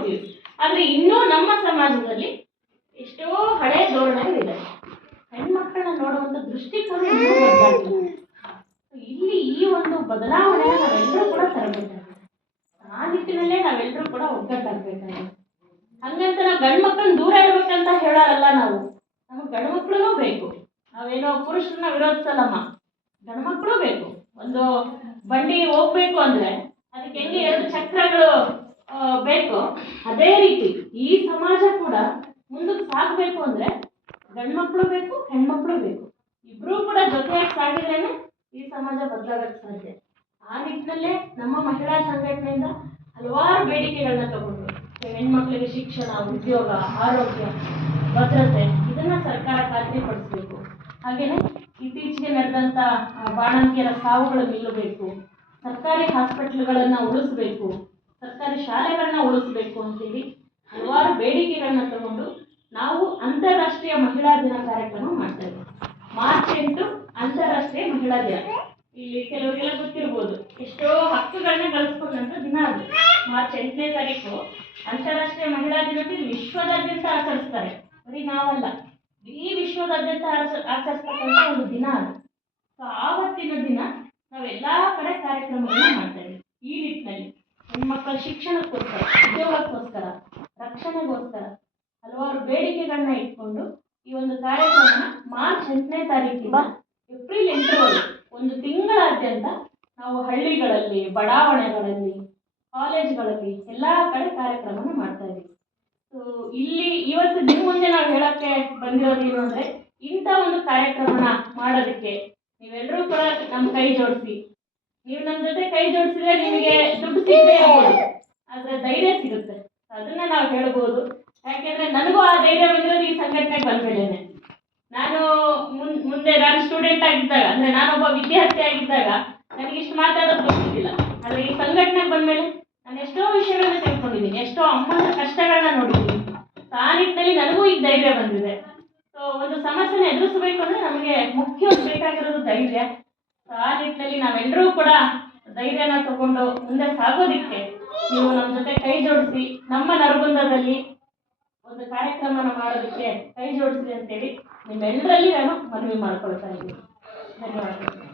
ನೋಡ್ತೀವಿ. ಆದ್ರೆ ಇನ್ನೂ ನಮ್ಮ ಸಮಾಜದಲ್ಲಿ ಎಷ್ಟೋ ಹಳೆ ಧೋರಣೆಗಳಿದೆ. ಹೆಣ್ಮಕ್ಳನ್ನ ನೋಡುವಂತ ದೃಷ್ಟಿಕೋನ ಇಲ್ಲಿ ಈ ಒಂದು ಬದಲಾವಣೆ ನಾವೆಲ್ಲರೂ ಕೂಡ ತರಬೇಕಾಗುತ್ತೆ ಆ ನಿಟ್ಟಿನಲ್ಲೇ ನಾವೆಲ್ಲರೂ ಕೂಡ ಒಗ್ಗಟ್ಟಾಗಬೇಕಾಗುತ್ತೆ ಹಂಗಂತ ನಾವು ಗಂಡು ಮಕ್ಕಳನ್ನ ದೂರ ಇಡ್ಬೇಕಂತ ಹೇಳೋರಲ್ಲ ನಾವು. ನಮಗೆ ಗಂಡು ಬೇಕು. ನಾವೇನೋ ಪುರುಷರನ್ನ ವಿರೋಧಿಸಲ್ಲಮ್ಮ. ಗಂಡು ಬೇಕು. ಒಂದು ಬಂಡಿ ಹೋಗ್ಬೇಕು ಅಂದ್ರೆ ಅದಕ್ಕೆ ಹೆಂಗೆ ಎರಡು ಚಕ್ರಗಳು ಬೇಕು. ಅದೇ ರೀತಿ ಈ ಸಮಾಜ ಕೂಡ ಮುಂದಕ್ಕೆ ಸಾಗಬೇಕು ಅಂದ್ರೆ ಗಂಡ್ಮಕ್ಳು ಬೇಕು, ಹೆಣ್ಮಕ್ಳು ಬೇಕು. ಇಬ್ರು ಕೂಡ ಜೊತೆಯಾಗಿ ಸಾಗಿದ್ರೇನೆ ಈ ಸಮಾಜ ಬದಲಾಗಕ್ಕೆ ಸಾಧ್ಯ. ಆ ನಿಟ್ಟಿನಲ್ಲೇ ನಮ್ಮ ಮಹಿಳಾ ಸಂಘಟನೆಯಿಂದ ಹಲವಾರು ಬೇಡಿಕೆಗಳನ್ನ ತಗೊಂಡು ಹೆಣ್ಮಕ್ಳಿಗೆ ಶಿಕ್ಷಣ, ಉದ್ಯೋಗ, ಆರೋಗ್ಯ, ಭದ್ರತೆ, ಇದನ್ನ ಸರ್ಕಾರ ಖಾತ್ರಿಪಡಿಸಬೇಕು. ಹಾಗೇನೆ ಇತ್ತೀಚೆಗೆ ನಡೆದಂತ ಬಾಣಂತಿಯರ ಸಾವುಗಳು ನಿಲ್ಲಬೇಕು. ಸರ್ಕಾರಿ ಹಾಸ್ಪಿಟ್ಲ್ಗಳನ್ನು ಉಳಿಸ್ಬೇಕು. ಸರ್ಕಾರಿ ಶಾಲೆಗಳನ್ನ ಉಳಿಸ್ಬೇಕು ಅಂತೇಳಿ ಹಲವಾರು ಬೇಡಿಕೆಗಳನ್ನ ತಗೊಂಡು ನಾವು ಅಂತಾರಾಷ್ಟ್ರೀಯ ಮಹಿಳಾ ದಿನ ಕಾರ್ಯಕ್ರಮ ಮಾಡ್ತಾ ಇದ್ದೀವಿ ಮಾರ್ಚ್ ಎಂಟು ಅಂತಾರಾಷ್ಟ್ರೀಯ ಮಹಿಳಾ ದಿನ. ಇಲ್ಲಿ ಕೆಲವರಿಗೆಲ್ಲ ಗೊತ್ತಿರ್ಬೋದು. ಎಷ್ಟೋ ಹಕ್ಕುಗಳನ್ನ ಗಳಿಸ್ಕೊಂಡಂತ ದಿನ ಅದು. ಮಾರ್ಚ್ ಎಂಟನೇ ತಾರೀಕು ಅಂತಾರಾಷ್ಟ್ರೀಯ ಮಹಿಳಾ ದಿನಕ್ಕೆ ವಿಶ್ವದಾದ್ಯಂತ ಆಚರಿಸ್ತಾರೆ. ಬರೀ ನಾವಲ್ಲ, ಇಡೀ ವಿಶ್ವದಾದ್ಯಂತ ಆಚ- ಆಚರಿಸ್ತಕ್ಕಂಥ ಒಂದು ದಿನ ಅದು. ಸೊ, ಆವತ್ತಿನ ದಿನ ನಾವೆಲ್ಲಾ ಕಡೆ ಕಾರ್ಯಕ್ರಮಗಳನ್ನ ಮಾಡ್ತಾ ಇದ್ದೀವಿ ಈ ನಿಟ್ಟಿನಲ್ಲಿ ಹೆಣ್ಮಕ್ಳ ಶಿಕ್ಷಣಕ್ಕೋಸ್ಕರ, ಉದ್ಯೋಗಕ್ಕೋಸ್ಕರ, ರಕ್ಷಣೆಗೋಸ್ಕರ ಹಲವಾರು ಬೇಡಿಕೆಗಳನ್ನ ಇಟ್ಕೊಂಡು ಈ ಒಂದು ಕಾರ್ಯಕ್ರಮನ ಮಾರ್ಚ್ ಎಂಟನೇ ತಾರೀಕಿಂದ ಏಪ್ರಿಲ್ ಎಂಟರವರೆಗೆ, ಒಂದು ತಿಂಗಳಾದ್ಯಂತ ನಾವು ಹಳ್ಳಿಗಳಲ್ಲಿ, ಬಡಾವಣೆಗಳಲ್ಲಿ, ಕಾಲೇಜ್ಗಳಲ್ಲಿ ಎಲ್ಲ ಕಡೆ ಕಾರ್ಯಕ್ರಮನ ಮಾಡ್ತಾ ಇದ್ದೀವಿ. ಇಲ್ಲಿ ಇವತ್ತು ನಿಮ್ಮ ಮುಂದೆ ನಾವು ಹೇಳಕ್ಕೆ ಬಂದಿರೋದು ಏನು ಅಂದ್ರೆ, ಇಂಥ ಒಂದು ಕಾರ್ಯಕ್ರಮನ ಮಾಡೋದಕ್ಕೆ ನೀವೆಲ್ಲರೂ ಕೂಡ ನಮ್ಮ ಕೈ ಜೋಡಿಸಿ. ನೀವು ನಮ್ಮ ಜೊತೆ ಕೈ ಜೋಡಿಸಿದ್ರೆ ನಿಮಗೆ ದುಡ್ಡು ಸಿಗದೆ ಆದ್ರೆ ಧೈರ್ಯ ಸಿಗುತ್ತೆ. ಅದನ್ನ ನಾವು ಹೇಳ್ಬೋದು. ಯಾಕೆಂದ್ರೆ ನನಗೂ ಆ ಧೈರ್ಯ ಬಂದಿರೋದು ಈ ಸಂಘಟನೆಗೆ ಬಂದ್ಬಿಟ್ಟೇನೆ ನಾನು ಮುನ್- ಮುಂದೆ ನಾನು ಸ್ಟೂಡೆಂಟ್ ಆಗಿದ್ದಾಗ, ಅಂದ್ರೆ ನಾನೊಬ್ಬ ವಿದ್ಯಾರ್ಥಿ ಆಗಿದ್ದಾಗ ನನಗೆ ಇಷ್ಟು ಮಾತಾಡೋದು ಗೊತ್ತಿದ್ದಿಲ್ಲ. ಆದರೆ ಈ ಸಂಘಟನೆಗೆ ಬಂದ್ಮೇಲೆ ನಾನು ಎಷ್ಟೋ ವಿಷಯಗಳನ್ನ ತಿಳ್ಕೊಂಡಿದ್ದೀನಿ, ಎಷ್ಟೋ ಅಮ್ಮನ ಕಷ್ಟಗಳನ್ನ ನೋಡಿದ್ದೀನಿ. ಆ ನಿಟ್ಟಿನಲ್ಲಿ ನನಗೂ ಈ ಧೈರ್ಯ ಬಂದಿದೆ. ಸೊ ಒಂದು ಸಮಸ್ಯೆನ ಎದುರಿಸಬೇಕು ಅಂದ್ರೆ ನಮಗೆ ಮುಖ್ಯವಾಗಿ ಬೇಕಾಗಿರೋದು ಧೈರ್ಯ. ಆ ನಿಟ್ಟಿನಲ್ಲಿ ನಾವೆಲ್ಲರೂ ಕೂಡ ಧೈರ್ಯನ ತಗೊಂಡು ಮುಂದೆ ಸಾಗೋದಿಕ್ಕೆ ನೀವು ನಮ್ಮ ಜೊತೆ ಕೈ ಜೋಡಿಸಿ, ನಮ್ಮ ನರಗುಂದದಲ್ಲಿ ಒಂದು ಕಾರ್ಯಕ್ರಮನ ಮಾಡೋದಕ್ಕೆ ಕೈ ಜೋಡಿಸಿ ಅಂತೇಳಿ ನಿಮ್ಮೆಲ್ಲರಲ್ಲಿ ನಾನು ಮನವಿ ಮಾಡ್ಕೊಳ್ತಾ ಇದ್ದೀನಿ. ಧನ್ಯವಾದಗಳು.